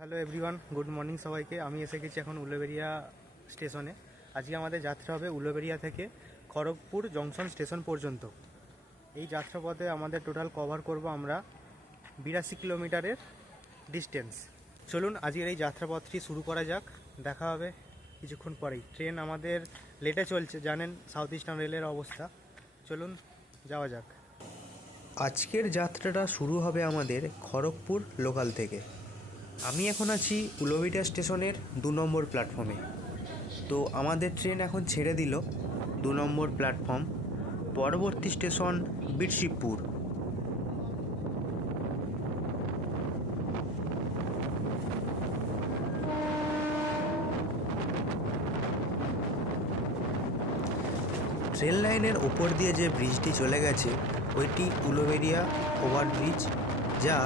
Hello everyone, good morning সবাইকে। আমি এসে গেছি এখন উলুবেরিয়া স্টেশনে। আজকে আমাদের যাত্রা হবে উলুবেরিয়া থেকে খড়গপুর জংশন স্টেশন পর্যন্ত। এই যাত্রাপথে আমাদের টোটাল কভার করব আমরা বিরাশি কিলোমিটারের ডিস্টেন্স। চলুন, আজকের এই যাত্রাপথটি শুরু করা যাক। দেখা হবে কিছুক্ষণ পরেই। ট্রেন আমাদের লেটে চলছে, জানেন সাউথ ইস্টার্ন রেলের অবস্থা। চলুন, যাওয়া যাক। আজকের যাত্রাটা শুরু হবে আমাদের খড়গপুর লোকাল থেকে। আমি এখন আছি উলোবিটা স্টেশনের দু নম্বর প্ল্যাটফর্মে। তো আমাদের ট্রেন এখন ছেড়ে দিল দু নম্বর প্ল্যাটফর্ম, পরবর্তী স্টেশন বিরশিবপুর। রেল লাইনের ওপর দিয়ে যে ব্রিজটি চলে গেছে, ওইটি উলোবেরিয়া ওভারব্রিজ, যা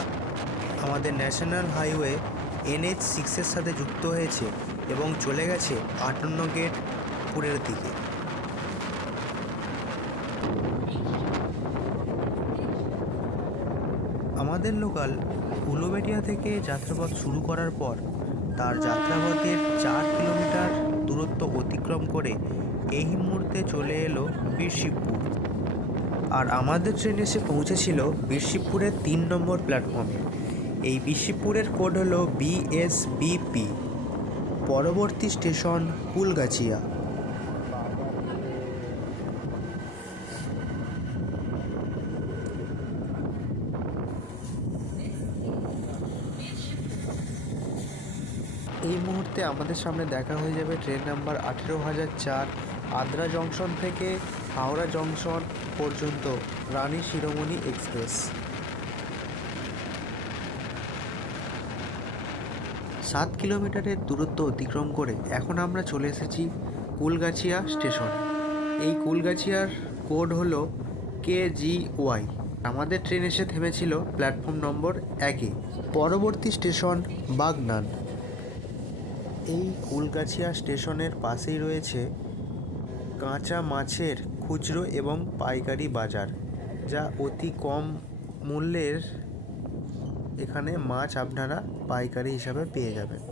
আমাদের ন্যাশনাল হাইওয়ে এনএইচ সিক্সের সাথে যুক্ত হয়েছে এবং চলে গেছে আটান্ন গেট পুরের দিকে। আমাদের লোকাল উলোবেরিয়া থেকে যাত্রাপথ শুরু করার পর তার যাত্রাপথের চার কিলোমিটার দূরত্ব অতিক্রম করে এই মুহূর্তে চলে এলো বীরশিবপুর। আর আমাদের ট্রেন এসে পৌঁছেছিল বীরশিবপুরের তিন নম্বর প্ল্যাটফর্মে। এই বীরশিবপুরের কোড হলো বিএসবিপি পরবর্তী স্টেশন কুলগাছিয়া। এই মুহূর্তে আমাদের সামনে দেখা হয়ে যাবে ট্রেন নাম্বার আঠেরো হাজার চার, আদ্রা জংশন থেকে হাওড়া জংশন পর্যন্ত রানী শিরোমণি এক্সপ্রেস সাত কিলোমিটারের দূরত্ব অতিক্রম করে এখন আমরা চলে এসেছি কুলগাছিয়া স্টেশন। এই কুলগাছিয়ার কোড হলো কে জি ওয়াই আমাদের ট্রেন এসে থেমেছিল প্ল্যাটফর্ম নম্বর একে পরবর্তী স্টেশন বাগনান। এই কুলগাছিয়া স্টেশনের পাশেই রয়েছে কাঁচা মাছের খুচরো এবং পাইকারি বাজার, যা অতি কম মূল্যের এখানে মাছ আপনারা পাইকারি হিসাবে পেয়ে যাবেন।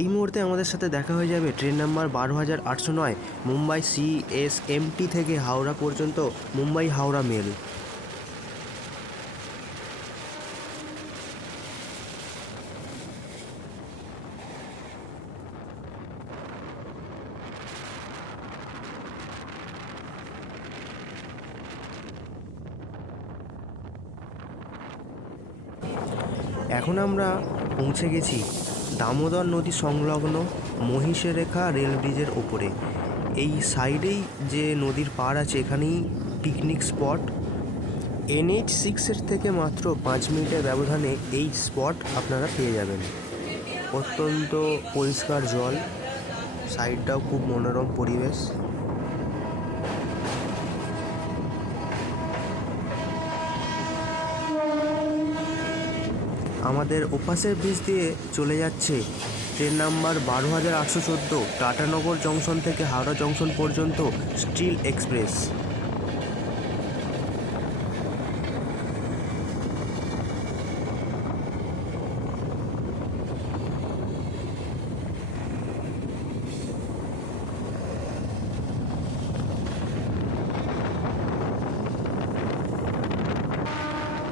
এই মুহূর্তে আমাদের সাথে দেখা হয়ে যাবে ট্রেন নাম্বার বারো হাজার আটশো নয়, মুম্বাই সি এস এমটি থেকে হাওড়া পর্যন্ত মুম্বাই হাওড়া মেল। এখন আমরা পৌঁছে গেছি দামোদর নদী সংলগ্ন মহিষের রেখা রেল ব্রিজের ওপরে। এই সাইডেই যে নদীর পাড় আছে, এখানেই পিকনিক স্পট এনএইচ সিক্সের থেকে মাত্র পাঁচ মিনিটের ব্যবধানে এই স্পট আপনারা পেয়ে যাবেন। অত্যন্ত পরিষ্কার জল, সাইডটাও খুব মনোরম পরিবেশ। আমাদের ওপাশের ব্রিজ দিয়ে চলে যাচ্ছে। ট্রেন নাম্বার বারো হাজার আটশো চোদ্দ টাটানগর জংশন থেকে হাওড়া জংশন পর্যন্ত স্টিল এক্সপ্রেস।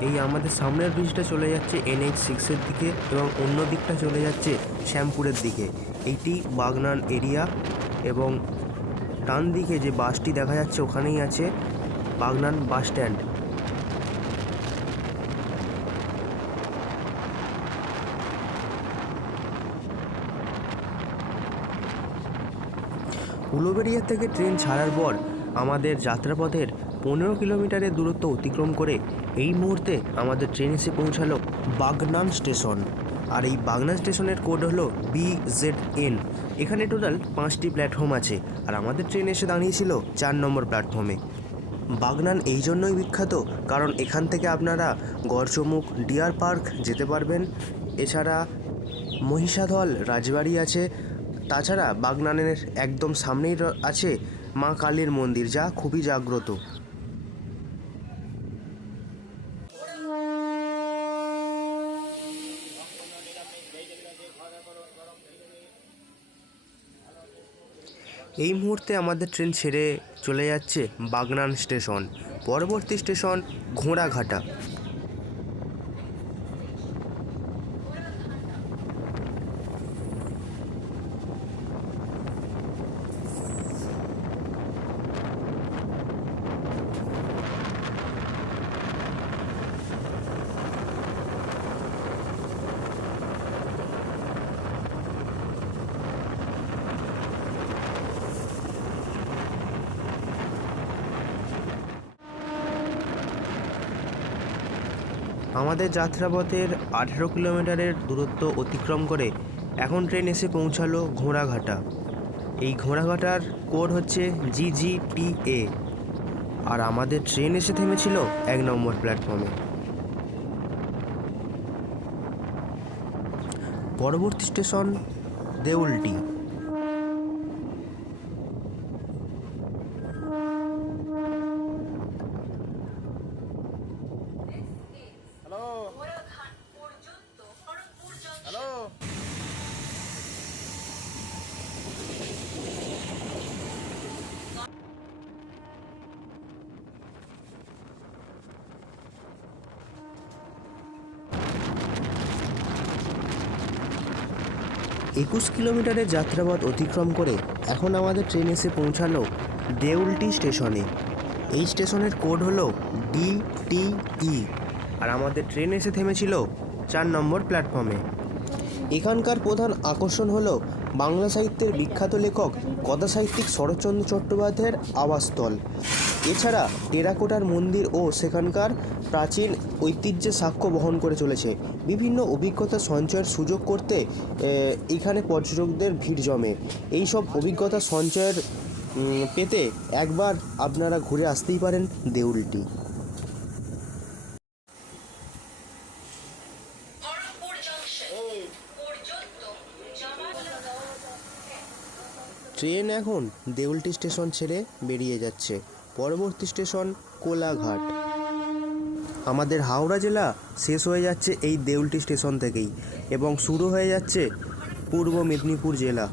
এই আমাদের সামনের ব্রিজটা চলে যাচ্ছে এনএইচ সিক্সের দিকে এবং অন্য দিকটা চলে যাচ্ছে শ্যামপুরের দিকে। এইটি বাগনান এরিয়া এবং ডান দিকে যে বাসটি দেখা যাচ্ছে ওখানেই আছে বাগনান বাস স্ট্যান্ড উলুবেড়িয়া থেকে ট্রেন ছাড়ার পর আমাদের যাত্রাপথের পনেরো কিলোমিটারের দূরত্ব অতিক্রম করে এই মুহূর্তে আমাদের ট্রেন এসে পৌঁছালো বাগনান স্টেশন। আর এই বাগনান স্টেশনের কোড হলো বি জেড এন এখানে টোটাল পাঁচটি প্ল্যাটফর্ম আছে, আর আমাদের ট্রেন এসে দাঁড়িয়েছিল চার নম্বর প্ল্যাটফর্মে বাগনান এই জন্যই বিখ্যাত, কারণ এখান থেকে আপনারা গড়চমুখ ডিয়ার পার্ক যেতে পারবেন। এছাড়া মহিষাধল রাজবাড়ি আছে, তাছাড়া বাগনানের একদম সামনেই আছে মা কালীর মন্দির, যা খুবই জাগ্রত। এই মুহূর্তে আমাদের ট্রেন ছেড়ে চলে যাচ্ছে বাগনান স্টেশন। পরবর্তী স্টেশন ঘোড়াঘাটা। আমাদের যাত্রাপথের আঠেরো কিলোমিটারের দূরত্ব অতিক্রম করে এখন ট্রেন এসে পৌঁছালো ঘোড়াঘাটা। এই ঘোড়াঘাটার কোড হচ্ছে জিজিপিএ আর আমাদের ট্রেন এসে থেমেছিল এক নম্বর প্ল্যাটফর্মে। পরবর্তী স্টেশন দেউলটি হ্যালো হ্যালো একুশ কিলোমিটারের যাত্রাপথ অতিক্রম করে এখন আমাদের ট্রেন এসে পৌঁছালো দেউলটি স্টেশনে। এই স্টেশনের কোড হলো ডিটিই আর আমাদের ট্রেন এসে থেমেছিল চার নম্বর প্ল্যাটফর্মে। এখানকার প্রধান আকর্ষণ হলো বাংলা সাহিত্যের বিখ্যাত লেখক কথা সাহিত্যিক শরৎচন্দ্র চট্টোপাধ্যায়ের আবাসস্থল। এছাড়া টেরাকোটার মন্দির ও সেখানকার প্রাচীন ঐতিহ্যের সাক্ষ্য বহন করে চলেছে। বিভিন্ন অভিজ্ঞতা সঞ্চয়ের সুযোগ করতে এখানে পর্যটকদের ভিড় জমে। এই সব অভিজ্ঞতা সঞ্চয়ের পেতে একবার আপনারা ঘুরে আসতেই পারেন দেউলটি। ট্রেন এখন দেউলটি স্টেশন ছেড়ে বেরিয়ে যাচ্ছে। পরবর্তী স্টেশন কোলাঘাট। আমাদের হাওড়া জেলা শেষ হয়ে যাচ্ছে এই দেউলটি স্টেশন থেকেই এবং শুরু হয়ে যাচ্ছে পূর্ব মেদিনীপুর জেলা।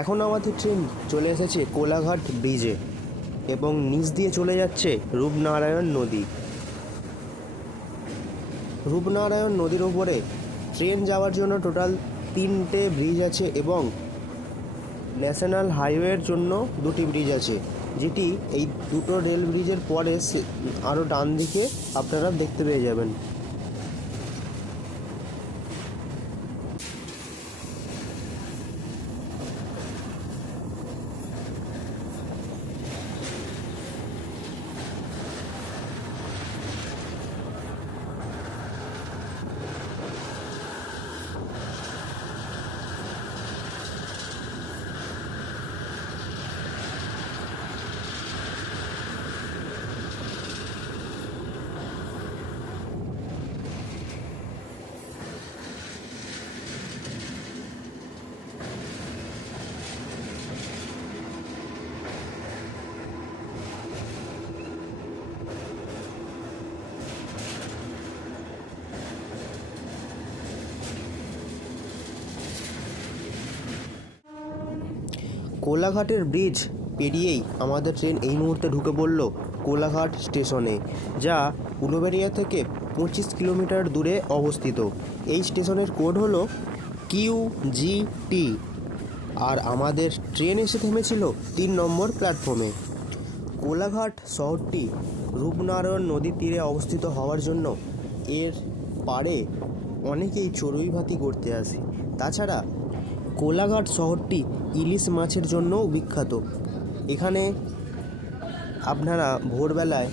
এখন আমাদের ট্রেন চলে এসেছে কোলাঘাট ব্রিজে এবং নিচ দিয়ে চলে যাচ্ছে রূপনারায়ণ নদী। রূপনারায়ণ নদীর ওপরে ট্রেন যাওয়ার জন্য টোটাল তিনটে ব্রিজ আছে এবং ন্যাশনাল হাইওয়ের জন্য দুটি ব্রিজ আছে, যেটি এই দুটো রেল ব্রিজের পরে আরও ডান দিকে আপনারা দেখতে পেয়ে যাবেন। কোলাঘাটের ব্রিজ পেরিয়েই আমাদের ট্রেন এই মুহূর্তে ঢুকে পড়ল কোলাঘাট স্টেশনে, যা উলুবেড়িয়া থেকে পঁচিশ কিলোমিটার দূরে অবস্থিত। এই স্টেশনের কোড হলো কিউ জি টি। আর আমাদের ট্রেন এসে থেমেছিল তিন নম্বর প্ল্যাটফর্মে। কোলাঘাট শহরটি রূপনারায়ণ নদীর তীরে অবস্থিত হওয়ার জন্য এর পাড়ে অনেকেই চড়ুই ভাতি করতে আসে। তাছাড়া কোলাঘাট শহরটি ইলিশ মাছের জন্যও বিখ্যাত। এখানে আপনারা ভোরবেলায়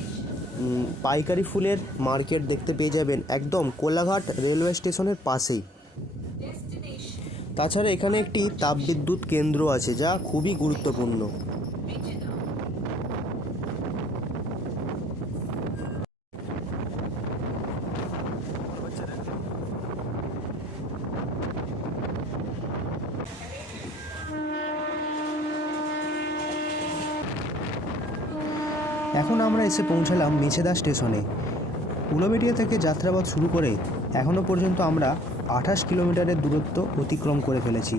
পাইকারি ফুলের মার্কেট দেখতে পেয়ে যাবেন একদম কোলাঘাট রেলওয়ে স্টেশনের পাশেই। তাছাড়া এখানে একটি তাপবিদ্যুৎ কেন্দ্র আছে যা খুবই গুরুত্বপূর্ণ এখন আমরা এসে পৌঁছালাম মেছেদা স্টেশনে। উলবেড়িয়া থেকে যাত্রাপথ শুরু করে এখনও পর্যন্ত আমরা আঠাশ কিলোমিটারের দূরত্ব অতিক্রম করে ফেলেছি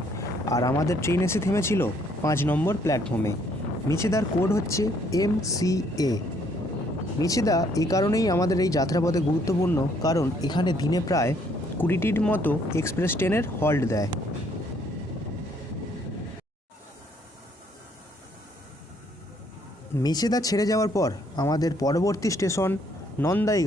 আর আমাদের ট্রেন এসে থেমেছিল পাঁচ নম্বর প্ল্যাটফর্মে। মিছেদার কোড হচ্ছে এম সি এ। মিছেদা এই কারণেই আমাদের এই যাত্রাপথে গুরুত্বপূর্ণ, কারণ এখানে দিনে প্রায় কুড়িটির মতো এক্সপ্রেস ট্রেনের হল্ট দেয়। মেছেদা ছেড়ে যাওয়ার পর আমাদের পরবর্তী স্টেশন নন্দাই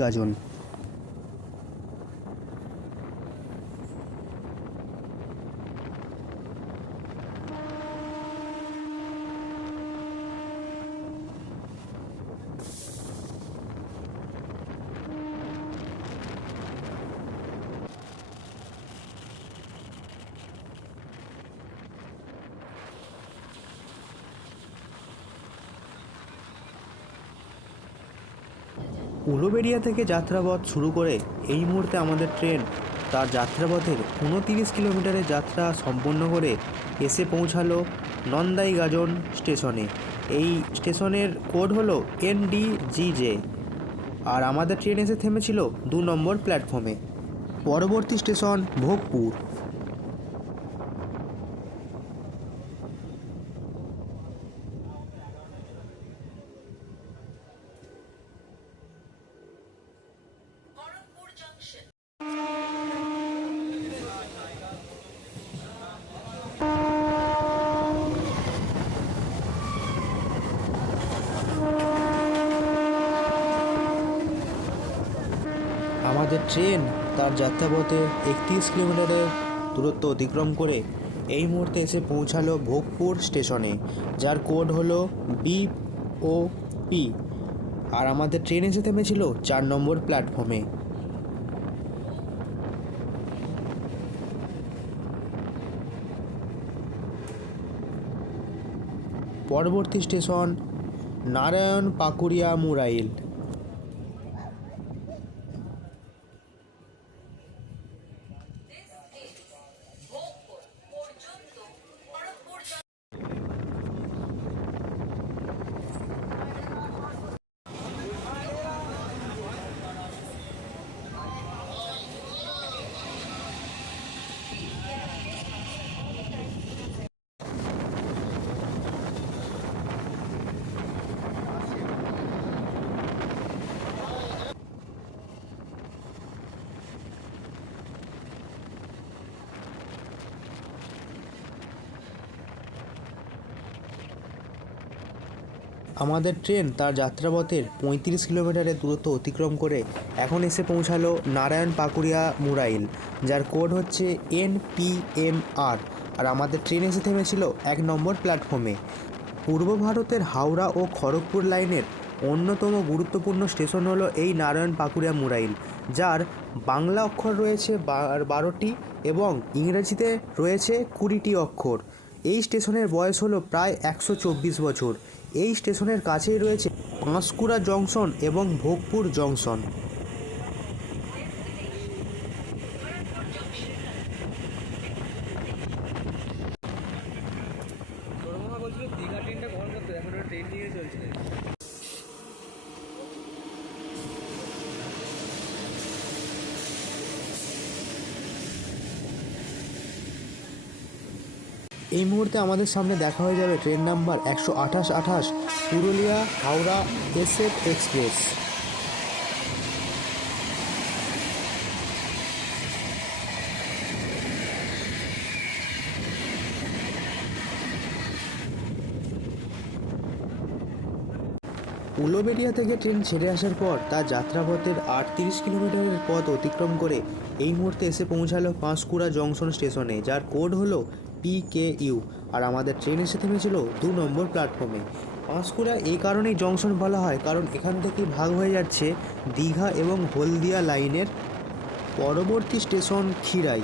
গাজন থেকে যাত্রাপথ শুরু করে এই মুহূর্তে আমাদের ট্রেন। তার যাত্রাপথের উনতিরিশ কিলোমিটারের যাত্রা সম্পন্ন করে এসে পৌঁছালো নন্দাই গাজন স্টেশনে। এই স্টেশনের কোড হলো এনডিজিজে আর আমাদের ট্রেন এসে থেমেছিল দু নম্বর প্ল্যাটফর্মে। পরবর্তী স্টেশন ভোগপুর খড়গপুর জংশন আমাদের ট্রেন তার যাত্রাপথে একত্রিশ কিলোমিটারের দূরত্ব অতিক্রম করে এই মুহূর্তে এসে পৌঁছালো ভোগপুর স্টেশনে, যার কোড হলো বি ও পি। আর আমাদের ট্রেন এসে থেমেছিল চার নম্বর প্ল্যাটফর্মে। পরবর্তী স্টেশন নারায়ণ পাকুড়িয়া মুরাইল। আমাদের ট্রেন তার যাত্রাপথের পঁয়ত্রিশ কিলোমিটারের দূরত্ব অতিক্রম করে এখন এসে পৌঁছালো নারায়ণ পাকুড়িয়া মুরাইল, যার কোড হচ্ছে এন পি এম আর আর আমাদের ট্রেন এসে থেমেছিল এক নম্বর প্ল্যাটফর্মে পূর্ব ভারতের হাওড়া ও খড়গপুর লাইনের অন্যতম গুরুত্বপূর্ণ স্টেশন হলো এই নারায়ণ পাকুড়িয়া মুরাইল, যার বাংলা অক্ষর রয়েছে বারোটি এবং ইংরেজিতে রয়েছে কুড়িটি অক্ষর। এই স্টেশনের বয়স হলো প্রায় একশো চব্বিশ বছর। এই স্টেশনের কাছেই রয়েছে পাঁশকুড়া জংশন এবং ভোগপুর জংশন তোর মামা বলছিল দীঘা ট্রেনটা কখন করতো এখন ওটা ট্রেন নিয়ে চলছে এই মুহূর্তে আমাদের সামনে দেখা হয়ে যাবে ট্রেন নাম্বার একশো আঠাশ আঠাশ, পুরুলিয়া হাওড়া এসএফ এক্সপ্রেস। উলোবেরিয়া থেকে ট্রেন ছেড়ে আসার পর তার যাত্রাপথের আটত্রিশ কিলোমিটারের পথ অতিক্রম করে এই মুহূর্তে এসে পৌঁছালো পাঁশকুড়া জংশন স্টেশনে, যার কোড হলো পি কে ইউ আর আমাদের ট্রেন এসে থেমেছিল দু নম্বর প্ল্যাটফর্মে পাঁশকুড়া এই কারণেই জংশন বলা হয়, কারণ এখান থেকেই ভাগ হয়ে যাচ্ছে দীঘা এবং হলদিয়া লাইনের পরবর্তী স্টেশন খিরাই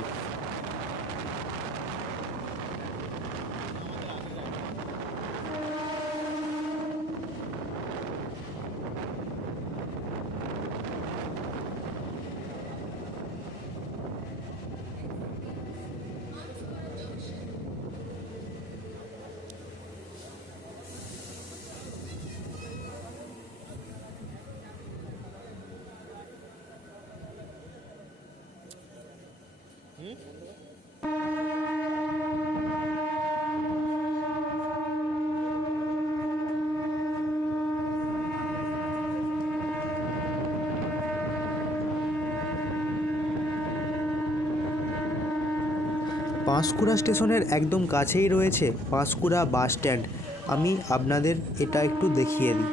পাঁশকুড়া স্টেশনের একদম কাছেই রয়েছে পাঁশকুড়া বাস স্ট্যান্ড। আমি আপনাদের এটা একটু দেখিয়ে দিই।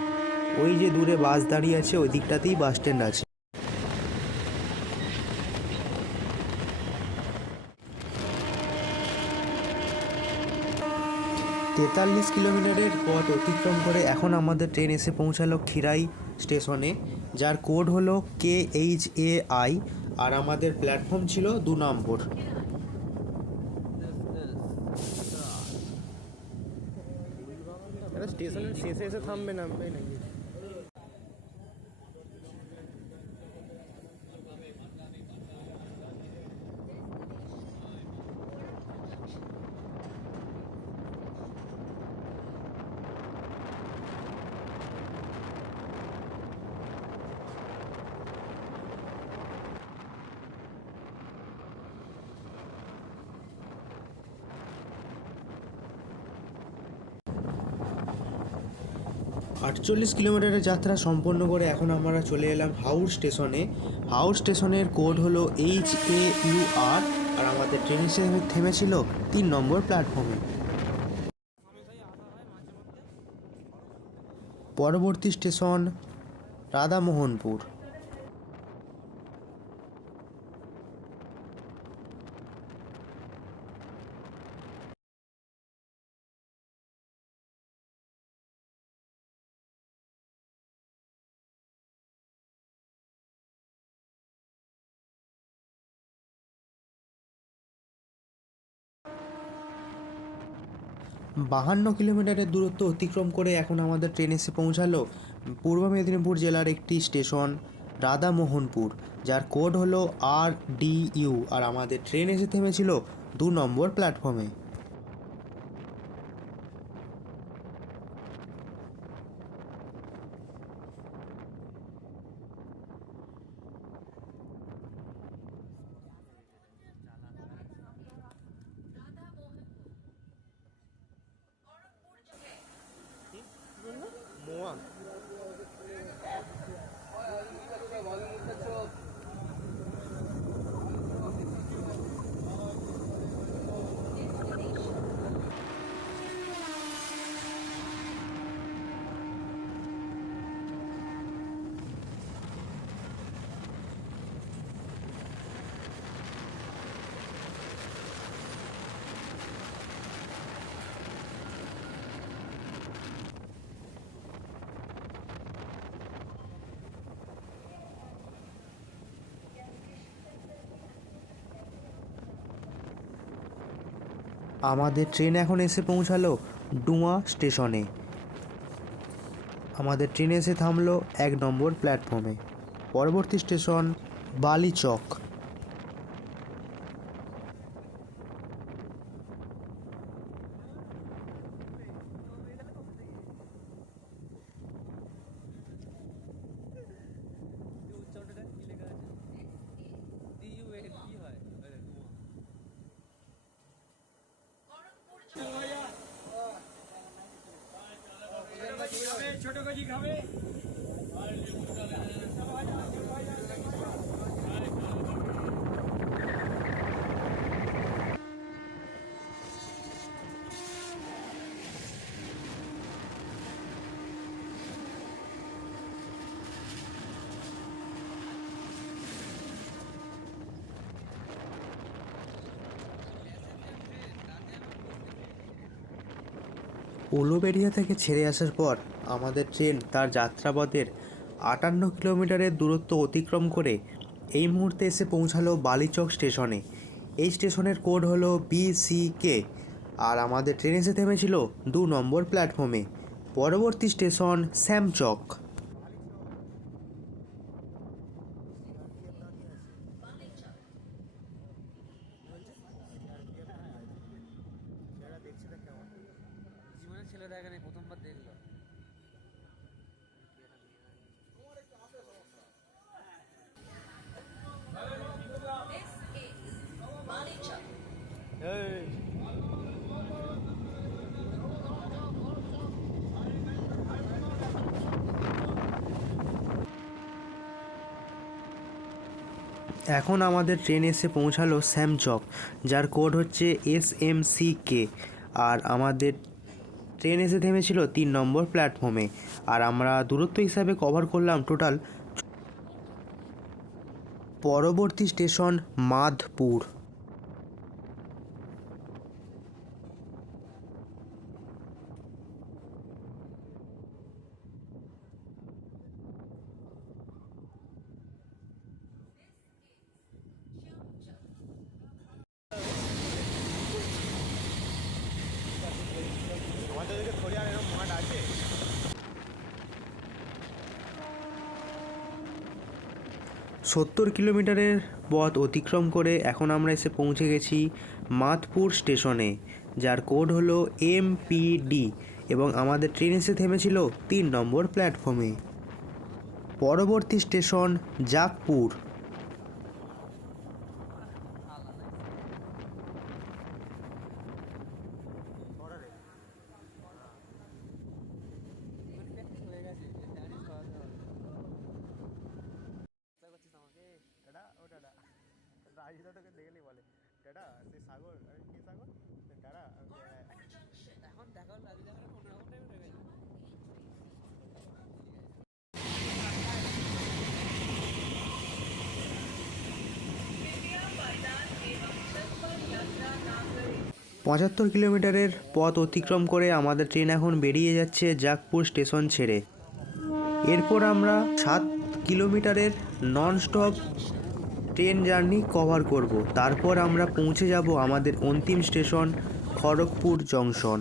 ওই যে দূরে বাস দাঁড়িয়ে আছে, ওই দিকটাতেই বাস স্ট্যান্ড আছে। তেতাল্লিশ কিলোমিটারের পথ অতিক্রম করে এখন আমাদের ট্রেন এসে পৌঁছালো খিরাই স্টেশনে, যার কোড হলো কে এইচ এ আই, আর আমাদের প্ল্যাটফর্ম ছিল দু নম্বর। স্টেশনের শেষে এসে থামবে নামবে নাকি আটচল্লিশ কিলোমিটারের যাত্রা সম্পন্ন করে এখন আমরা চলে এলাম হাউড় স্টেশনে। হাউড় স্টেশনের কোড হলো এইচ এ ইউ আর আর আমাদের ট্রেন স্টেশনে থেমেছিল তিন নম্বর প্ল্যাটফর্মে। পরবর্তী স্টেশন রাধামোহনপুর। বাহান্ন কিলোমিটারের দূরত্ব অতিক্রম করে এখন আমাদের ট্রেন এসে পৌঁছালো পূর্ব মেদিনীপুর জেলার একটি স্টেশন, রাধামোহনপুর, যার কোড হলো আর ডি ইউ। আর আমাদের ট্রেন এসে থেমেছিল দু নম্বর প্ল্যাটফর্মে। আমাদের ট্রেন এখন এসে পৌঁছালো ডুমা স্টেশনে। আমাদের ট্রেন এসে থামলো এক নম্বর প্ল্যাটফর্মে। পরবর্তী স্টেশন বালিচক। ছোট কচি খাবে। উলুবেড়িয়া থেকে ছেড়ে আসার পর আমাদের ট্রেন তার যাত্রাপথের আটান্ন কিলোমিটারের দূরত্ব অতিক্রম করে এই মুহূর্তে এসে পৌঁছালো বালিচক স্টেশনে। এই স্টেশনের কোড হলো বিসিকে আর আমাদের ট্রেন এসে থেমেছিল দু নম্বর প্ল্যাটফর্মে। পরবর্তী স্টেশন শ্যামচক আমাদের ট্রেনে এসে পৌঁছালো শ্যামচক যার কোড হচ্ছে এস এম সি কে আর আমাদের ট্রেন এসে থেমেছিল তিন নম্বর প্ল্যাটফর্মে আর আমরা দূরত্ব হিসাবে কভার করলাম টোটাল পরবর্তী স্টেশন মাধপুর। সত্তর কিলোমিটারের পথ অতিক্রম করে এখন আমরা এসে পৌঁছে গেছি মাতপুর স্টেশনে, যার কোড হলো এমপিডি এবং আমাদের ট্রেন এসে থেমেছিল তিন নম্বর প্ল্যাটফর্মে। পরবর্তী স্টেশন জাগপুর পঁচাত্তর কিলোমিটারের পথ অতিক্রম করে আমাদের ট্রেন এখন বেরিয়ে যাচ্ছে জাগপুর স্টেশন ছেড়ে। এরপর আমরা সাত কিলোমিটারের non stop train journey cover করব। তারপর আমরা পৌঁছে যাব আমাদের অন্তিম স্টেশন খড়গপুর জংশন।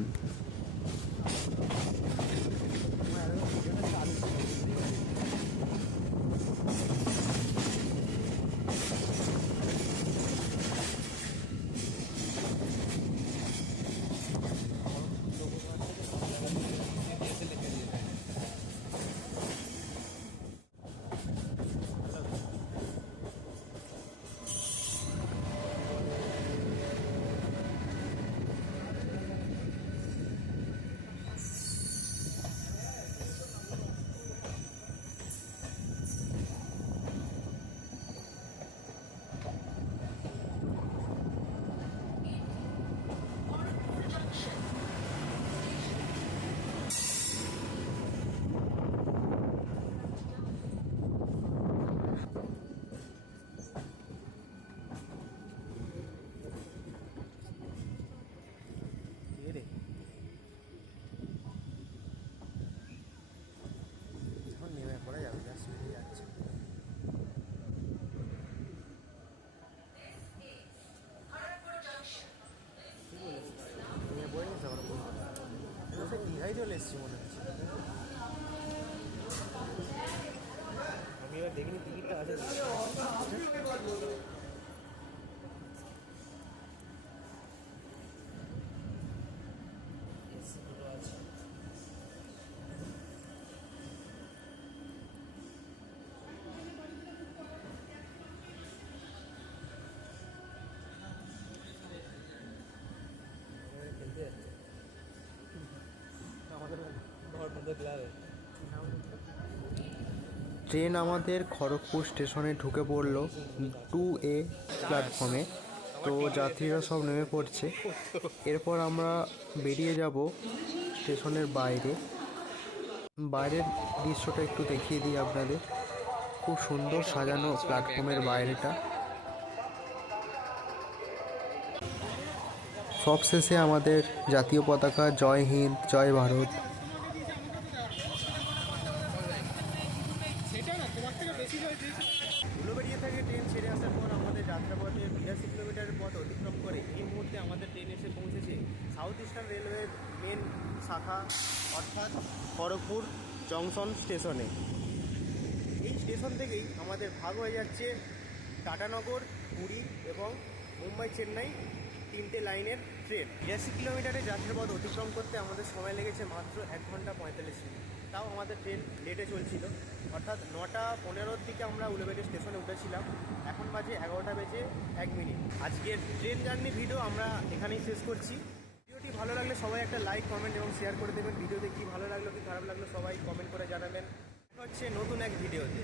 চলে এসেছি মনে হচ্ছে। আমি এবার দেখিনি টিকিটটা আছে। ট্রেন আমাদের খড়গপুর স্টেশনে ঢুকে পড়ল টু এ প্ল্যাটফর্মে। তো যাত্রীরা সব নেমে পড়ছে। এরপর আমরা বেরিয়ে যাব স্টেশনের বাইরে। বাইরের দৃশ্যটা একটু দেখিয়ে দিই আপনাদের। খুব সুন্দর সাজানো প্ল্যাটফর্মের বাইরেটা। সবশেষে আমাদের জাতীয় পতাকা, জয় হিন্দ, জয় ভারত। উলুবেড়িয়া থেকে ট্রেন ছেড়ে আসার পর আমাদের যাত্রাপথে বিরাশি কিলোমিটারের পথ অতিক্রম করে এই মুহূর্তে আমাদের ট্রেন এসে পৌঁছেছে সাউথ ইস্টার্ন রেলওয়ের মেন শাখা, অর্থাৎ খড়গপুর জংশন স্টেশনে। এই স্টেশন থেকেই আমাদের ভাগ হয়ে যাচ্ছে টাটানগর পুরী এবং মুম্বাই, চেন্নাই তিনটে লাইনের ট্রেন। বিরাশি কিলোমিটারের যাত্রাপথ অতিক্রম করতে আমাদের সময় লেগেছে মাত্র এক ঘণ্টা পঁয়তাল্লিশ মিনিট। তাও আমাদের ট্রেন লেটে চলছিল। অর্থাৎ নটা পনেরোর দিকে আমরা উলেবেড়ি স্টেশনে উঠেছিলাম। এখন বাজে এগারোটা বেজে এক মিনিট। আজকের ট্রেন জার্নি ভিডিও আমরা এখানেই শেষ করছি। ভিডিওটি ভালো লাগলে সবাই একটা লাইক কমেন্ট এবং শেয়ার করে দেবেন। ভিডিওতে কি ভালো লাগল, কি খারাপ লাগল সবাই কমেন্ট করে জানাবেন। হচ্ছে নতুন এক ভিডিওতে।